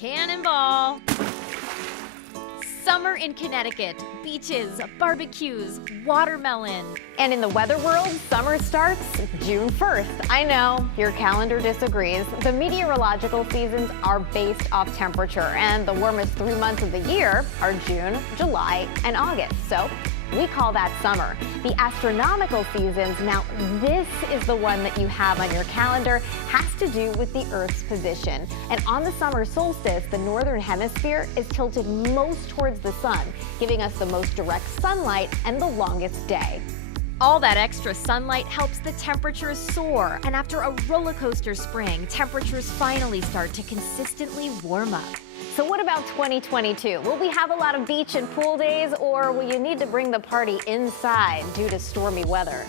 Cannonball! Summer in Connecticut. Beaches, barbecues, watermelon. And in the weather world, summer starts June 1st. I know, your calendar disagrees. The meteorological seasons are based off temperature, and the warmest 3 months of the year are June, July, and August. So we call that summer. The astronomical seasons, now this is the one that you have on your calendar, has to do with the Earth's position. And on the summer solstice, the northern hemisphere is tilted most towards the sun, giving us the most direct sunlight and the longest day. All that extra sunlight helps the temperatures soar, and after a roller coaster spring, temperatures finally start to consistently warm up. So what about 2022? Will we have a lot of beach and pool days, or will you need to bring the party inside due to stormy weather?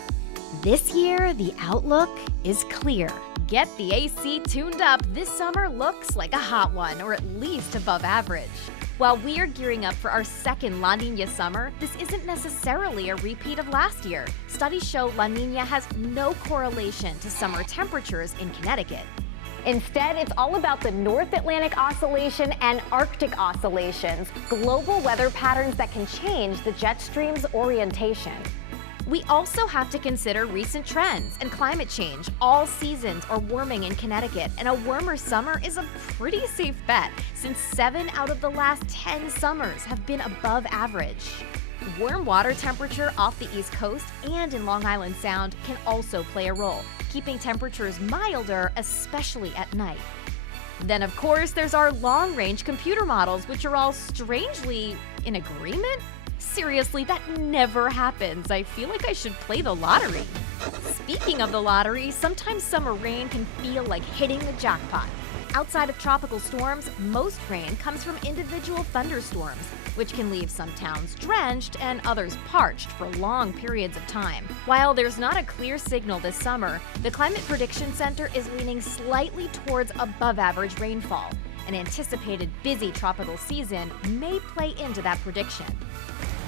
This year, the outlook is clear. Get the AC tuned up. This summer looks like a hot one, or at least above average. While we are gearing up for our second La Niña summer, this isn't necessarily a repeat of last year. Studies show La Niña has no correlation to summer temperatures in Connecticut. Instead, it's all about the North Atlantic Oscillation and Arctic oscillations, global weather patterns that can change the jet stream's orientation. We also have to consider recent trends and climate change. All seasons are warming in Connecticut, and a warmer summer is a pretty safe bet, since 7 out of the last 10 summers have been above average. Warm water temperature off the East Coast and in Long Island Sound can also play a role, keeping temperatures milder, especially at night. Then, of course, there's our long-range computer models, which are all strangely in agreement. Seriously, that never happens. I feel like I should play the lottery. Speaking of the lottery, sometimes summer rain can feel like hitting the jackpot. Outside of tropical storms, most rain comes from individual thunderstorms, which can leave some towns drenched and others parched for long periods of time. While there's not a clear signal this summer, the Climate Prediction Center is leaning slightly towards above-average rainfall. An anticipated busy tropical season may play into that prediction.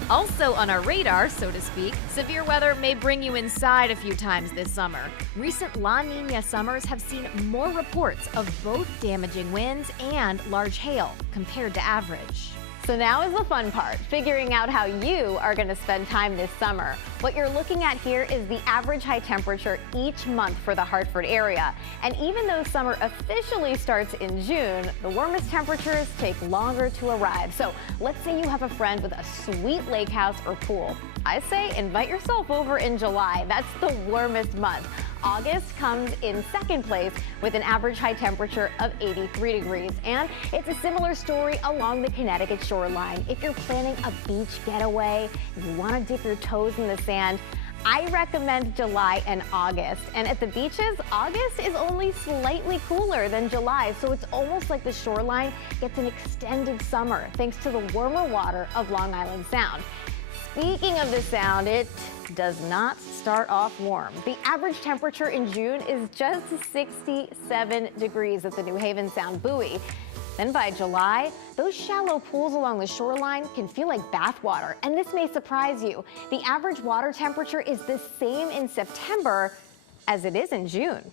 Also on our radar, so to speak, severe weather may bring you inside a few times this summer. Recent La Niña summers have seen more reports of both damaging winds and large hail compared to average. So now is the fun part, figuring out how you are going to spend time this summer. What you're looking at here is the average high temperature each month for the Hartford area. And even though summer officially starts in June, the warmest temperatures take longer to arrive. So let's say you have a friend with a sweet lake house or pool. I say invite yourself over in July. That's the warmest month. August comes in second place with an average high temperature of 83 degrees. And it's a similar story along the Connecticut shoreline. If you're planning a beach getaway, you want to dip your toes in the sand, I recommend July and August. And at the beaches, August is only slightly cooler than July, so it's almost like the shoreline gets an extended summer thanks to the warmer water of Long Island Sound. Speaking of the Sound, it does not start off warm. The average temperature in June is just 67 degrees at the New Haven Sound buoy. Then by July, those shallow pools along the shoreline can feel like bathwater, and this may surprise you. The average water temperature is the same in September as it is in June.